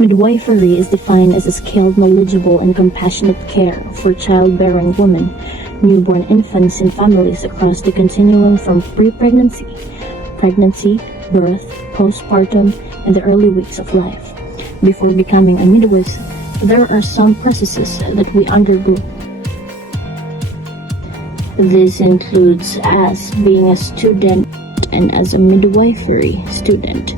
Midwifery is defined as a skilled, knowledgeable, and compassionate care for childbearing women, newborn infants, and families across the continuum from pre-pregnancy, pregnancy, birth, postpartum, and the early weeks of life. Before becoming a midwife, there are some processes that we undergo. This includes as being a student and as a midwifery student.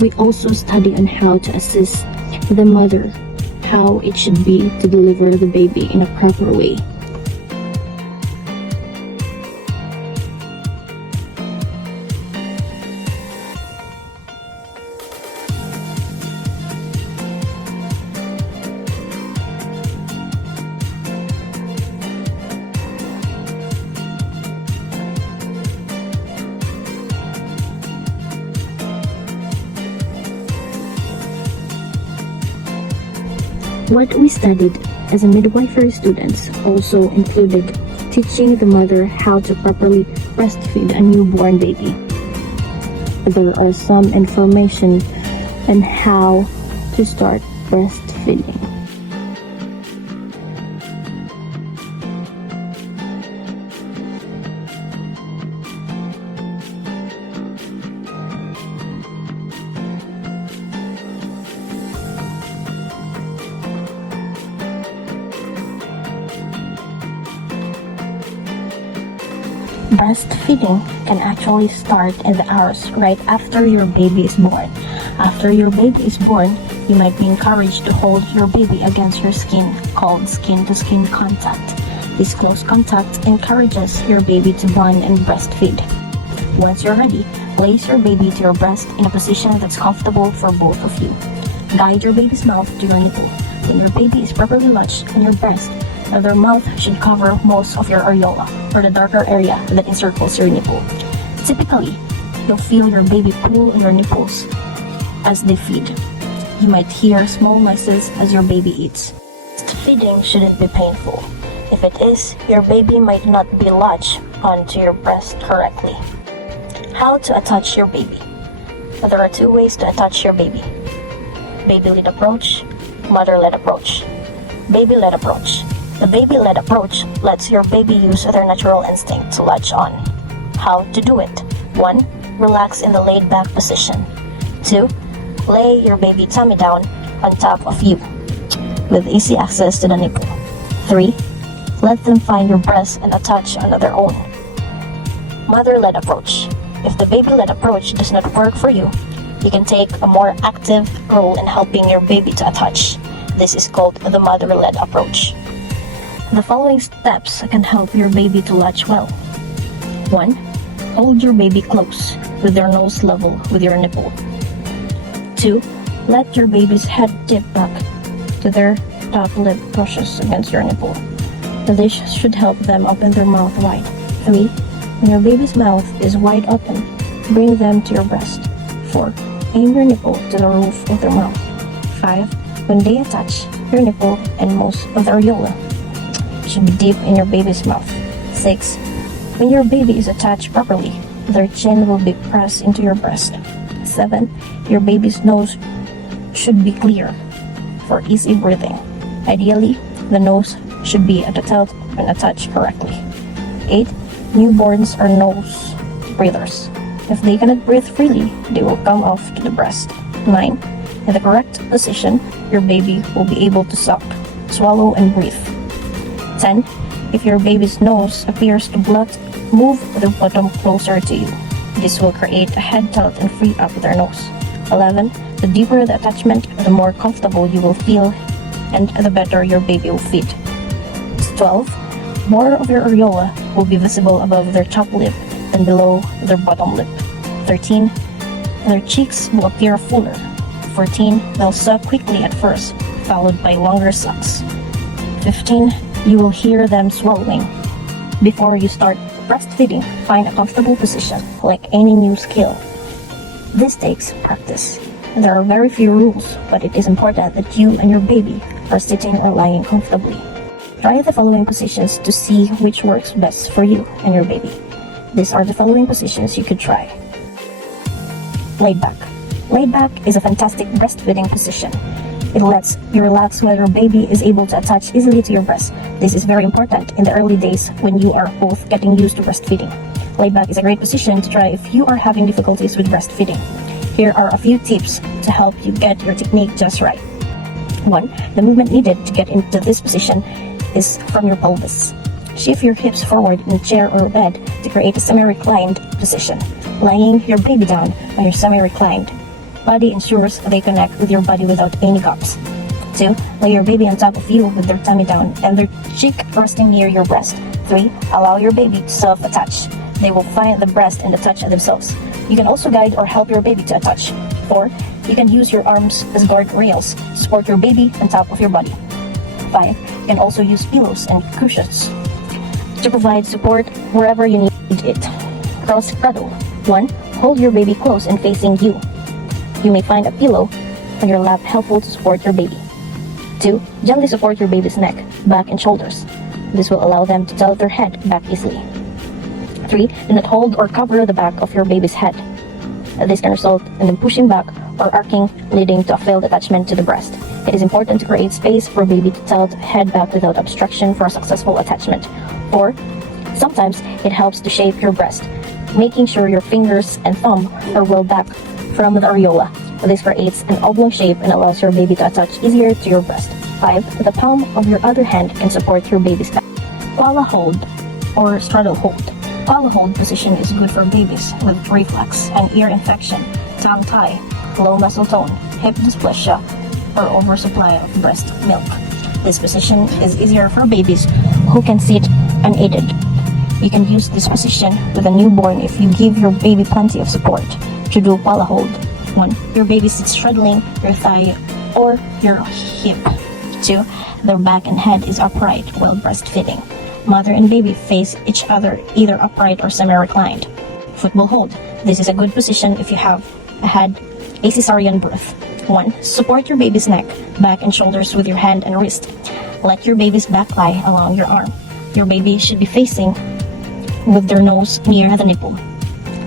We also study on how to assist the mother, how it should be to deliver the baby in a proper way. What we studied as a midwifery students also included teaching the mother how to properly breastfeed a newborn baby. There are some information on how to start breastfeeding. Breastfeeding can actually start in the hours right after your baby is born. After your baby is born, you might be encouraged to hold your baby against your skin, called skin-to-skin contact. This close contact encourages your baby to bond and breastfeed. Once you're ready, place your baby to your breast in a position that's comfortable for both of you. Guide your baby's mouth to your nipple. When your baby is properly latched on your breast, their mouth should cover most of your areola, or the darker area that encircles your nipple. Typically, you'll feel your baby pull on your nipples as they feed. You might hear small noises as your baby eats. Feeding shouldn't be painful. If it is, your baby might not be latched onto your breast correctly. How to attach your baby? There are two ways to attach your baby: baby-led approach, mother-led approach. Baby-led approach. The baby-led approach lets your baby use their natural instinct to latch on. How to do it? 1. Relax in the laid-back position. 2. Lay your baby tummy down on top of you, with easy access to the nipple. 3. Let them find your breast and attach on their own. Mother-led approach. If the baby-led approach does not work for you, you can take a more active role in helping your baby to attach. This is called the mother-led approach. The following steps can help your baby to latch well. 1. Hold your baby close with their nose level with your nipple. 2. Let your baby's head tip back to their top lip brushes against your nipple. This should help them open their mouth wide. 3. When your baby's mouth is wide open, bring them to your breast. 4. Aim your nipple to the roof of their mouth. 5. When they attach, your nipple and most of the areola should be deep in your baby's mouth. 6. When your baby is attached properly, their chin will be pressed into your breast. 7. Your baby's nose should be clear for easy breathing. Ideally, the nose should be at the tilt and attached correctly. 8. Newborns are nose breathers. If they cannot breathe freely, they will come off to the breast. 9. In the correct position, your baby will be able to suck, swallow, and breathe. 10. If your baby's nose appears to block, move the bottom closer to you. This will create a head tilt and free up their nose. 11. The deeper the attachment, the more comfortable you will feel and the better your baby will feed. 12. More of your areola will be visible above their top lip than below their bottom lip. 13. Their cheeks will appear fuller. 14. They'll suck quickly at first, followed by longer sucks. 15. You will hear them swallowing. Before you start breastfeeding, find a comfortable position, like any new skill. This takes practice. There are very few rules, but it is important that you and your baby are sitting or lying comfortably. Try the following positions to see which works best for you and your baby. These are the following positions you could try. Laid back. Laid back is a fantastic breastfeeding position. It lets you relax while your baby is able to attach easily to your breast. This is very important in the early days when you are both getting used to breastfeeding. Laid back is a great position to try if you are having difficulties with breastfeeding. Here are a few tips to help you get your technique just right. 1. The movement needed to get into this position is from your pelvis. Shift your hips forward in a chair or bed to create a semi-reclined position. Laying your baby down when you're semi-reclined body ensures they connect with your body without any gaps. 2. Lay your baby on top of you with their tummy down and their cheek resting near your breast. 3. Allow your baby to self-attach. They will find the breast and attach themselves. You can also guide or help your baby to attach. 4. You can use your arms as guard rails to support your baby on top of your body. 5. You can also use pillows and cushions to provide support wherever you need it. Cross cradle. 1. Hold your baby close and facing you. You may find a pillow on your lap helpful to support your baby. 2. Gently support your baby's neck, back, and shoulders. This will allow them to tilt their head back easily. 3. Do not hold or cover the back of your baby's head. This can result in them pushing back or arcing, leading to a failed attachment to the breast. It is important to create space for baby to tilt head back without obstruction for a successful attachment. Or, sometimes it helps to shape your breast, making sure your fingers and thumb are well back from the areola. This creates an oblong shape and allows your baby to attach easier to your breast. 5. The palm of your other hand can support your baby's back. Koala hold or straddle hold. Koala hold position is good for babies with reflux and ear infection, tongue tie, low muscle tone, hip dysplasia, or oversupply of breast milk. This position is easier for babies who can sit unaided. You can use this position with a newborn if you give your baby plenty of support. To do koala hold. 1. Your baby sits straddling your thigh or your hip. 2. Their back and head is upright while breastfeeding. Mother and baby face each other either upright or semi-reclined. Football hold. This is a good position if you have had a cesarean birth. 1. Support your baby's neck, back, and shoulders with your hand and wrist. Let your baby's back lie along your arm. Your baby should be facing with their nose near the nipple.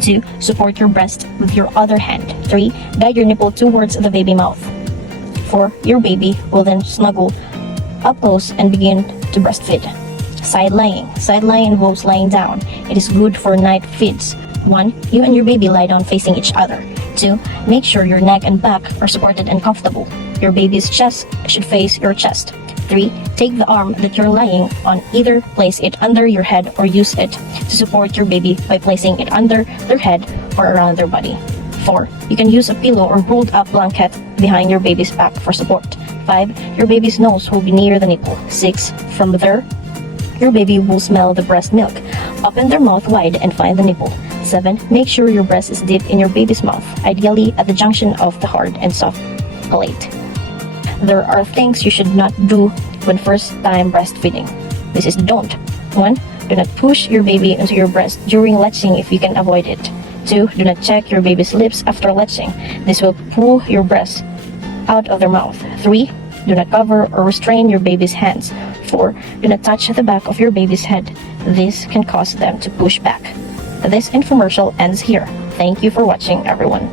2. Support your breast with your other hand. 3. Guide your nipple towards the baby mouth. 4. Your baby will then snuggle up close and begin to breastfeed. Side lying. Side lying involves lying down. It is good for night feeds. 1. You and your baby lie down facing each other. 2. Make sure your neck and back are supported and comfortable. Your baby's chest should face your chest. 3. Take the arm that you're lying on, either place it under your head or use it to support your baby by placing it under their head or around their body. 4. You can use a pillow or rolled up blanket behind your baby's back for support. 5. Your baby's nose will be near the nipple. 6. From there, your baby will smell the breast milk. Open their mouth wide and find the nipple. 7. Make sure your breast is deep in your baby's mouth, ideally at the junction of the hard and soft palate. There are things you should not do when first time breastfeeding. This is don't. 1. Do not push your baby into your breast during latching if you can avoid it. 2. Do not check your baby's lips after latching. This will pull your breast out of their mouth. 3. Do not cover or restrain your baby's hands. 4. Do not touch the back of your baby's head. This can cause them to push back. This infomercial ends here. Thank you for watching, everyone.